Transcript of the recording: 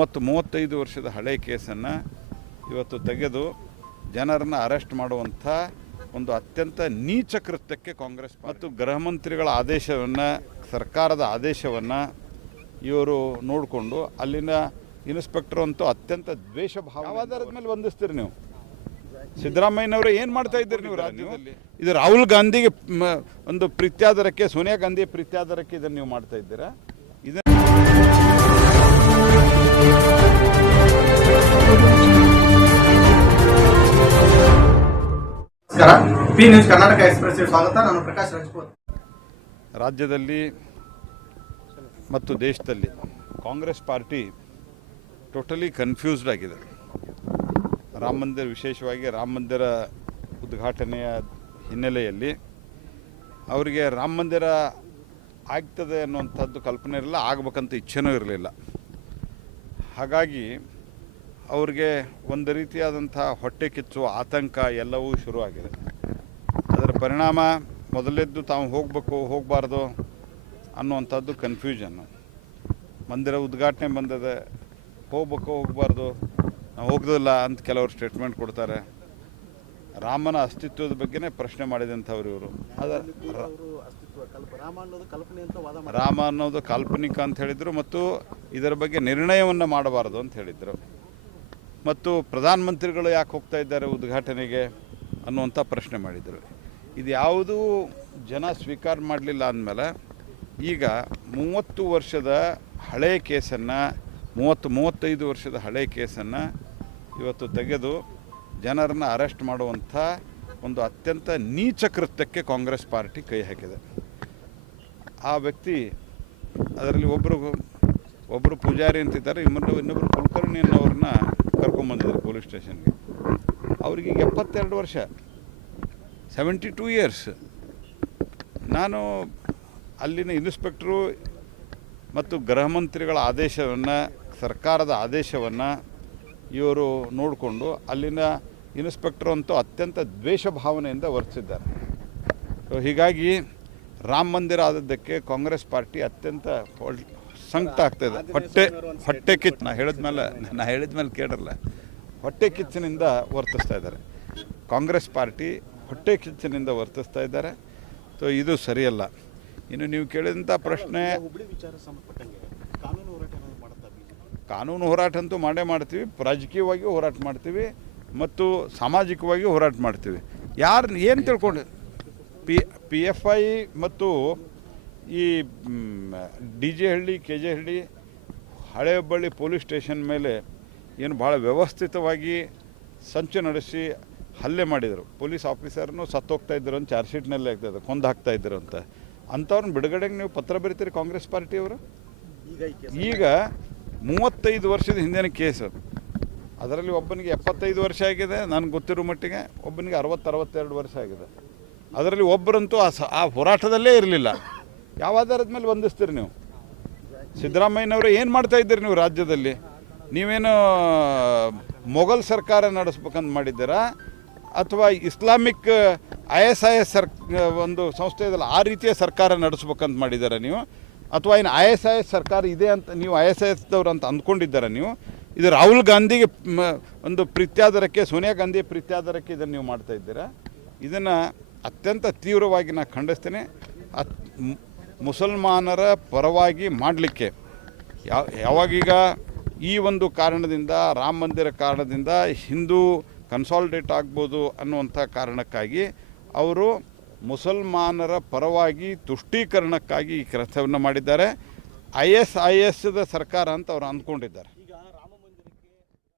ಮತ್ತು ಮೂವತ್ತೈದು ವರ್ಷದ ಹಳೆ ಕೇಸನ್ನು ಇವತ್ತು ತೆಗೆದು ಜನರನ್ನು ಅರೆಸ್ಟ್ ಮಾಡುವಂಥ ಒಂದು ಅತ್ಯಂತ ನೀಚ ಕೃತ್ಯಕ್ಕೆ ಕಾಂಗ್ರೆಸ್ ಮತ್ತು ಗೃಹ ಮಂತ್ರಿಗಳ ಆದೇಶವನ್ನು ಸರ್ಕಾರದ ಆದೇಶವನ್ನು ಇವರು ನೋಡಿಕೊಂಡು ಅಲ್ಲಿನ ಇನ್ಸ್ಪೆಕ್ಟರ್ ಅಂತೂ ಅತ್ಯಂತ ದ್ವೇಷ ಭಾವ ಆಧಾರದ ಮೇಲೆ ಬಂಧಿಸ್ತೀರಿ ನೀವು ಸಿದ್ದರಾಮಯ್ಯನವರು ಏನು ಮಾಡ್ತಾ ಇದ್ದೀರಿ ನೀವು ರಾಜ್ಯದಲ್ಲಿ ಇದು ರಾಹುಲ್ ಗಾಂಧಿಗೆ ಒಂದು ಪ್ರೀತ್ಯಾದರಕ್ಕೆ ಸೋನಿಯಾ ಗಾಂಧಿ ಪ್ರೀತ್ಯಾದರಕ್ಕೆ ಇದನ್ನು ನೀವು ಮಾಡ್ತಾ ಇದ್ದೀರಾ ಕರ್ನಾಟಕ ಎಕ್ಸ್ಪ್ರೆಸ್ಗೆ ಸ್ವಾಗತ ನಾನು ಪ್ರಕಾಶ್ ರಾಜ್ಯದಲ್ಲಿ ಮತ್ತು ದೇಶದಲ್ಲಿ ಕಾಂಗ್ರೆಸ್ ಪಾರ್ಟಿ ಟೋಟಲಿ ಕನ್ಫ್ಯೂಸ್ಡ್ ಆಗಿದೆ ರಾಮ ಮಂದಿರ ವಿಶೇಷವಾಗಿ ರಾಮ ಮಂದಿರ ಉದ್ಘಾಟನೆಯ ಹಿನ್ನೆಲೆಯಲ್ಲಿ ಅವರಿಗೆ ರಾಮ ಮಂದಿರ ಆಗ್ತದೆ ಅನ್ನುವಂಥದ್ದು ಕಲ್ಪನೆ ಇರಲಿಲ್ಲ ಆಗಬೇಕಂತ ಇಚ್ಛೆನೂ ಇರಲಿಲ್ಲ ಹಾಗಾಗಿ ಅವ್ರಿಗೆ ಒಂದು ರೀತಿಯಾದಂಥ ಹೊಟ್ಟೆ ಕಿಚ್ಚು ಆತಂಕ ಎಲ್ಲವೂ ಶುರುವಾಗಿದೆ ಪರಿಣಾಮ ಮೊದಲೆದ್ದು ತಾವು ಹೋಗಬೇಕು ಹೋಗಬಾರ್ದು ಅನ್ನುವಂಥದ್ದು ಕನ್ಫ್ಯೂಷನ್ನು ಮಂದಿರ ಉದ್ಘಾಟನೆ ಬಂದದೆ ಹೋಗ್ಬೇಕು ಹೋಗಬಾರ್ದು ನಾವು ಹೋಗ್ದಿಲ್ಲ ಅಂತ ಕೆಲವರು ಸ್ಟೇಟ್ಮೆಂಟ್ ಕೊಡ್ತಾರೆ ರಾಮನ ಅಸ್ತಿತ್ವದ ಬಗ್ಗೆನೇ ಪ್ರಶ್ನೆ ಮಾಡಿದಂಥವ್ರು ಇವರು ರಾಮ ಅನ್ನೋದು ಕಾಲ್ಪನಿಕ ಅಂತ ಹೇಳಿದರು ಮತ್ತು ಇದರ ಬಗ್ಗೆ ನಿರ್ಣಯವನ್ನು ಮಾಡಬಾರ್ದು ಅಂತ ಹೇಳಿದರು ಮತ್ತು ಪ್ರಧಾನಮಂತ್ರಿಗಳು ಯಾಕೆ ಹೋಗ್ತಾ ಇದ್ದಾರೆ ಉದ್ಘಾಟನೆಗೆ ಅನ್ನುವಂಥ ಪ್ರಶ್ನೆ ಮಾಡಿದರು ಇದು ಯಾವುದೂ ಜನ ಸ್ವೀಕಾರ ಮಾಡಲಿಲ್ಲ ಅಂದಮೇಲೆ ಈಗ ಮೂವತ್ತು ವರ್ಷದ ಹಳೆಯ ಕೇಸನ್ನು ಮೂವತ್ತು ಮೂವತ್ತೈದು ವರ್ಷದ ಹಳೆಯ ಕೇಸನ್ನು ಇವತ್ತು ತೆಗೆದು ಜನರನ್ನು ಅರೆಸ್ಟ್ ಮಾಡುವಂಥ ಒಂದು ಅತ್ಯಂತ ನೀಚ ಕೃತ್ಯಕ್ಕೆ ಕಾಂಗ್ರೆಸ್ ಪಾರ್ಟಿ ಕೈ ಹಾಕಿದೆ ಆ ವ್ಯಕ್ತಿ ಅದರಲ್ಲಿ ಒಬ್ಬರು ಒಬ್ಬರು ಪೂಜಾರಿ ಅಂತಿದ್ದಾರೆ ಇನ್ನೊಂದು ಇನ್ನೊಬ್ಬರು ಕುಲಕರ್ಣಿ ಅನ್ನೋರನ್ನ ಕರ್ಕೊಂಬಂದಿದ್ದಾರೆ ಪೊಲೀಸ್ ಸ್ಟೇಷನ್ಗೆ ಅವ್ರಿಗೆ ಎಪ್ಪತ್ತೆರಡು ವರ್ಷ ಸೆವೆಂಟಿ ಟೂ ಇಯರ್ಸ್ ನಾನು ಅಲ್ಲಿನ ಇನ್ಸ್ಪೆಕ್ಟ್ರು ಮತ್ತು ಗೃಹ ಮಂತ್ರಿಗಳ ಆದೇಶವನ್ನು ಸರ್ಕಾರದ ಆದೇಶವನ್ನು ಇವರು ನೋಡಿಕೊಂಡು ಅಲ್ಲಿನ ಇನ್ಸ್ಪೆಕ್ಟ್ರು ಅಂತೂ ಅತ್ಯಂತ ದ್ವೇಷ ಭಾವನೆಯಿಂದ ವರ್ತಿಸಿದ್ದಾರೆ ಸೊ ಹೀಗಾಗಿ ರಾಮ ಮಂದಿರ ಆದದ್ದಕ್ಕೆ ಕಾಂಗ್ರೆಸ್ ಪಾರ್ಟಿ ಅತ್ಯಂತ ಸಂಕಟ ಆಗ್ತಾಯಿದೆ ಹೊಟ್ಟೆ ಹೊಟ್ಟೆ ಕಿತ್ ನಾ ಹೇಳಿದ ಮೇಲೆ ನಾ ಹೇಳಿದ ಮೇಲೆ ಕೇಳಿರಲ್ಲ ಹೊಟ್ಟೆ ಕಿಚ್ಚಿನಿಂದ ವರ್ತಿಸ್ತಾ ಇದ್ದಾರೆ ಕಾಂಗ್ರೆಸ್ ಪಾರ್ಟಿ ಹೊಟ್ಟೆ ಕಿಚ್ಚಿನಿಂದ ವರ್ತಿಸ್ತಾ ಇದ್ದಾರೆ ಸೊ ಇದು ಸರಿಯಲ್ಲ ಇನ್ನು ನೀವು ಕೇಳಿದಂಥ ಪ್ರಶ್ನೆ ಕಾನೂನು ಹೋರಾಟ ಅಂತೂ ಮಾಡೇ ಮಾಡ್ತೀವಿ ರಾಜಕೀಯವಾಗಿ ಹೋರಾಟ ಮಾಡ್ತೀವಿ ಮತ್ತು ಸಾಮಾಜಿಕವಾಗಿ ಹೋರಾಟ ಮಾಡ್ತೀವಿ ಯಾರು ಏನು ತಿಳ್ಕೊಂಡು ಪಿ ಪಿ ಎಫ್ ಐ ಮತ್ತು ಈ D J Halli K J Halli Hale Hubballi police station ಮೇಲೆ ಏನು ಭಾಳ ವ್ಯವಸ್ಥಿತವಾಗಿ ಸಂಚು ನಡೆಸಿ ಹಲ್ಲೆ ಮಾಡಿದರು ಪೊಲೀಸ್ ಆಫೀಸರ್ನು ಸತ್ತೋಗ್ತಾ ಇದ್ದರು ಅಂತ ಚಾರ್ಜ್ ಶೀಟ್ನಲ್ಲೇ ಆಗ್ತಾಯಿದ್ರು ಕೊಂದು ಹಾಕ್ತಾ ಇದ್ದರು ಅಂತ ಅಂಥವ್ರನ್ನ ಬಿಡುಗಡೆಗೆ ನೀವು ಪತ್ರ ಬರೀತೀರಿ ಕಾಂಗ್ರೆಸ್ ಪಾರ್ಟಿಯವರು ಈಗ ಮೂವತ್ತೈದು ವರ್ಷದ ಹಿಂದಿನ ಕೇಸ್ ಅದರಲ್ಲಿ ಒಬ್ಬನಿಗೆ ಎಪ್ಪತ್ತೈದು ವರ್ಷ ಆಗಿದೆ ನನಗೆ ಗೊತ್ತಿರೋ ಮಟ್ಟಿಗೆ ಒಬ್ಬನಿಗೆ ಅರವತ್ತರವತ್ತೆರಡು ವರ್ಷ ಆಗಿದೆ ಅದರಲ್ಲಿ ಒಬ್ಬರಂತೂ ಆ ಸ ಆ ಹೋರಾಟದಲ್ಲೇ ಇರಲಿಲ್ಲ ಯಾವ ಆಧಾರದ ಮೇಲೆ ಬಂಧಿಸ್ತೀರಿ ನೀವು ಸಿದ್ದರಾಮಯ್ಯನವರು ಏನು ಇದ್ದೀರಿ ನೀವು ರಾಜ್ಯದಲ್ಲಿ ನೀವೇನು ಮೊಘಲ್ ಸರ್ಕಾರ ನಡೆಸ್ಬೇಕಂತ ಮಾಡಿದ್ದೀರಾ ಅಥವಾ Islamic I S I S sir ಒಂದು ಸಂಸ್ಥೆ ಆ ರೀತಿಯ ಸರ್ಕಾರ ನಡೆಸ್ಬೇಕಂತ ಮಾಡಿದ್ದಾರೆ ನೀವು ಅಥವಾ ಇನ್ನು ಐ ಎಸ್ ಐ ಎಸ್ ಸರ್ಕಾರ ಇದೆ ಅಂತ ನೀವು ಐ ಎಸ್ ಐ ಎಸ್ದವ್ರು ಅಂತ ಅಂದ್ಕೊಂಡಿದ್ದಾರೆ ನೀವು ಇದು ರಾಹುಲ್ ಗಾಂಧಿಗೆ ಒಂದು ಪ್ರೀತ್ಯಾದರಕ್ಕೆ ಸೋನಿಯಾ ಗಾಂಧಿ ಪ್ರೀತ್ಯಾದರಕ್ಕೆ ಇದನ್ನು ನೀವು ಮಾಡ್ತಾ ಇದ್ದೀರಾ ಇದನ್ನು ಅತ್ಯಂತ ತೀವ್ರವಾಗಿ ನಾನು ಖಂಡಿಸ್ತೇನೆ ಅತ್ ಮುಸಲ್ಮಾನರ ಪರವಾಗಿ ಮಾಡಲಿಕ್ಕೆ ಯಾವ ಯಾವಾಗೀಗ ಈ ಒಂದು ಕಾರಣದಿಂದ ರಾಮ ಮಂದಿರ ಕಾರಣದಿಂದ ಹಿಂದೂ ಕನ್ಸಾಲಿಡೇಟ್ ಆಗ್ಬೋದು ಅನ್ನುವಂಥ ಕಾರಣಕ್ಕಾಗಿ ಅವರು ಮುಸಲ್ಮಾನರ ಪರವಾಗಿ ತುಷ್ಟೀಕರಣಕ್ಕಾಗಿ ಈ ಕೆಲಸವನ್ನು ಮಾಡಿದ್ದಾರೆ ಐ ಎಸ್ ಐ ಎಸ್ದ ಸರ್ಕಾರ ಅಂತ ಅವರು ಅಂದ್ಕೊಂಡಿದ್ದಾರೆ